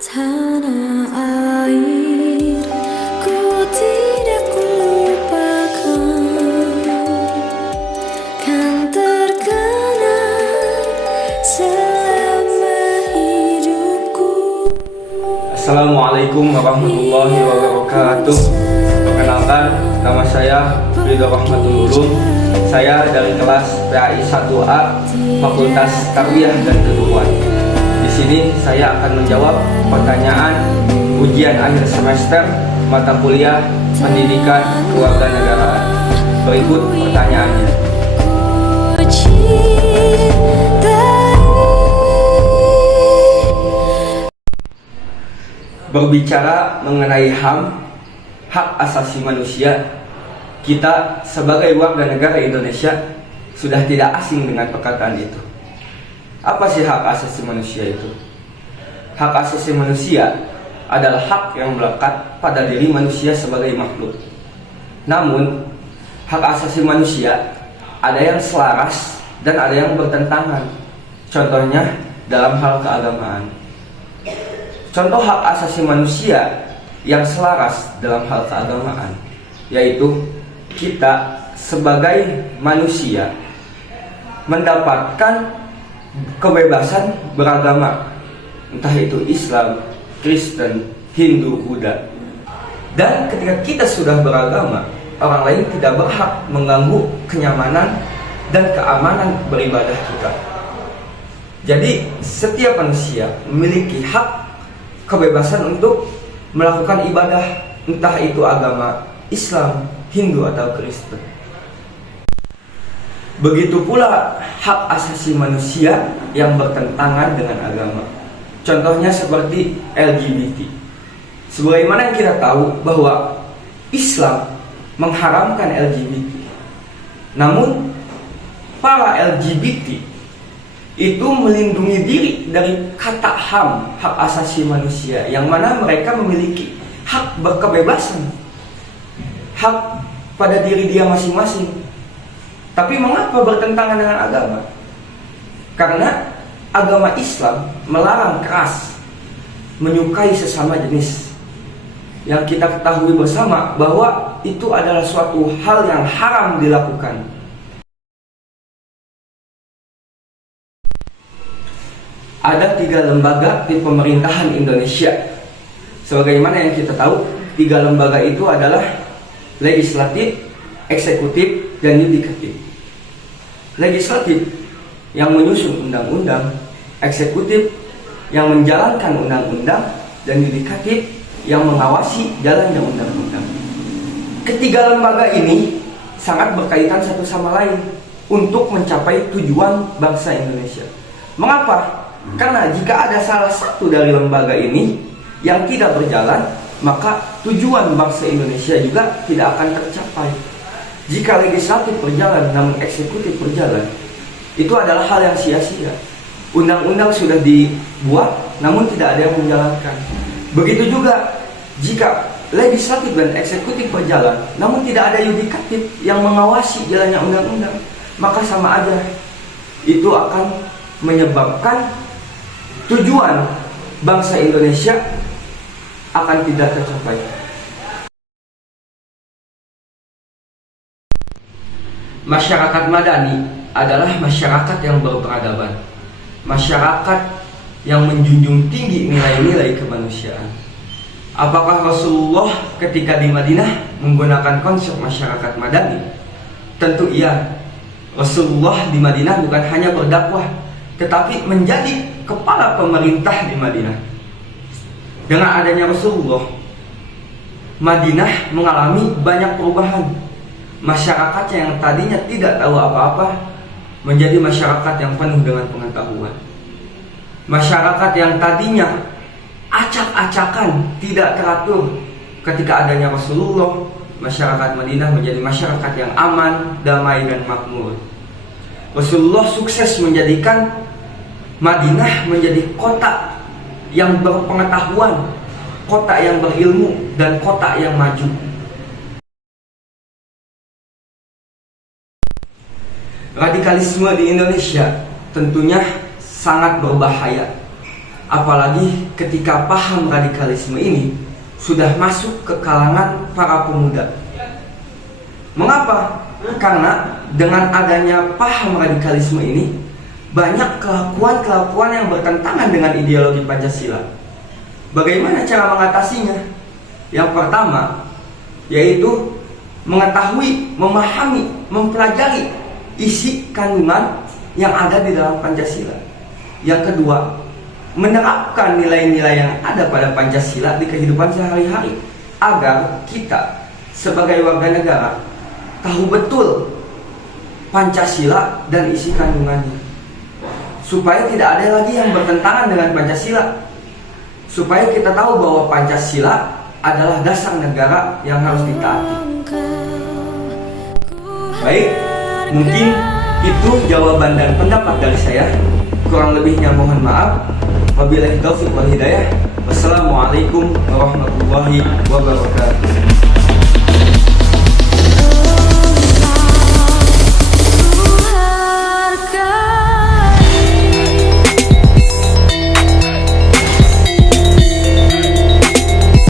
Tanah air, ku tidak lupakan, kan terkenang selama hidupku. Assalamualaikum warahmatullahi wabarakatuh. Perkenalkan, nama saya Ridho Rahmatul Ulum. Saya dari kelas PAI 1A, Fakultas Tarbiyah dan Keguruan. Di sini saya akan menjawab pertanyaan ujian akhir semester mata kuliah Pendidikan Kewarganegaraan. Berikut pertanyaannya. Berbicara mengenai HAM, hak asasi manusia, kita sebagai warga negara Indonesia sudah tidak asing dengan perkataan itu. Apa sih hak asasi manusia itu? Hak asasi manusia adalah hak yang melekat pada diri manusia sebagai makhluk. Namun, hak asasi manusia ada yang selaras dan ada yang bertentangan. Contohnya dalam hal keagamaan. Contoh hak asasi manusia yang selaras dalam hal keagamaan, yaitu kita sebagai manusia mendapatkan kebebasan beragama, entah itu Islam, Kristen, Hindu, Buddha. Dan ketika kita sudah beragama, orang lain tidak berhak mengganggu kenyamanan dan keamanan beribadah kita. Jadi setiap manusia memiliki hak kebebasan untuk melakukan ibadah, entah itu agama Islam, Hindu atau Kristen. Begitu pula hak asasi manusia yang bertentangan dengan agama. Contohnya seperti LGBT. Sebagaimana yang kita tahu bahwa Islam mengharamkan LGBT. Namun para LGBT itu melindungi diri dari kata HAM, hak asasi manusia, yang mana mereka memiliki hak berkebebasan, hak pada diri dia masing-masing. Tapi mengapa bertentangan dengan agama? Karena agama Islam melarang keras menyukai sesama jenis. Yang kita ketahui bersama bahwa itu adalah suatu hal yang haram dilakukan. Ada 3 lembaga di pemerintahan Indonesia. Sebagaimana yang kita tahu, 3 lembaga itu adalah legislatif, eksekutif, dan yudikatif. Legislatif yang menyusun undang-undang, eksekutif yang menjalankan undang-undang, dan yudikatif yang mengawasi jalannya undang-undang. Ketiga lembaga ini sangat berkaitan satu sama lain untuk mencapai tujuan bangsa Indonesia. Mengapa? Karena jika ada salah satu dari lembaga ini yang tidak berjalan, maka tujuan bangsa Indonesia juga tidak akan tercapai. Jika legislatif berjalan namun eksekutif berjalan, itu adalah hal yang sia-sia. Undang-undang sudah dibuat namun tidak ada yang menjalankan. Begitu juga jika legislatif dan eksekutif berjalan namun tidak ada yudikatif yang mengawasi jalannya undang-undang, maka sama aja. Itu akan menyebabkan tujuan bangsa Indonesia akan tidak tercapai. Masyarakat madani adalah masyarakat yang berperadaban, masyarakat yang menjunjung tinggi nilai-nilai kemanusiaan. Apakah Rasulullah ketika di Madinah menggunakan konsep masyarakat madani? Tentu iya. Rasulullah di Madinah bukan hanya berdakwah, tetapi menjadi kepala pemerintah di Madinah. Dengan adanya Rasulullah, Madinah mengalami banyak perubahan. Masyarakat yang tadinya tidak tahu apa-apa menjadi masyarakat yang penuh dengan pengetahuan. Masyarakat yang tadinya acak-acakan, tidak teratur, ketika adanya Rasulullah, masyarakat Madinah menjadi masyarakat yang aman, damai, dan makmur. Rasulullah sukses menjadikan Madinah menjadi kota yang berpengetahuan, kota yang berilmu, dan kota yang maju. Radikalisme di Indonesia tentunya sangat berbahaya Apalagi ketika paham radikalisme ini sudah masuk ke kalangan para pemuda. Mengapa? Karena dengan adanya paham radikalisme ini, banyak kelakuan-kelakuan yang bertentangan dengan ideologi Pancasila. Bagaimana cara mengatasinya? Yang pertama, yaitu mengetahui, memahami, mempelajari isi kandungan yang ada di dalam Pancasila. Yang kedua, menerapkan nilai-nilai yang ada pada Pancasila di kehidupan sehari-hari, agar kita sebagai warga negara tahu betul Pancasila dan isi kandungannya, supaya tidak ada lagi yang bertentangan dengan Pancasila, supaya kita tahu bahwa Pancasila adalah dasar negara yang harus ditaati. Baik, mungkin itu jawaban dan pendapat dari saya. Kurang lebihnya mohon maaf. Wabillahi taufiq wal hidayah. Wassalamualaikum warahmatullahi wabarakatuh.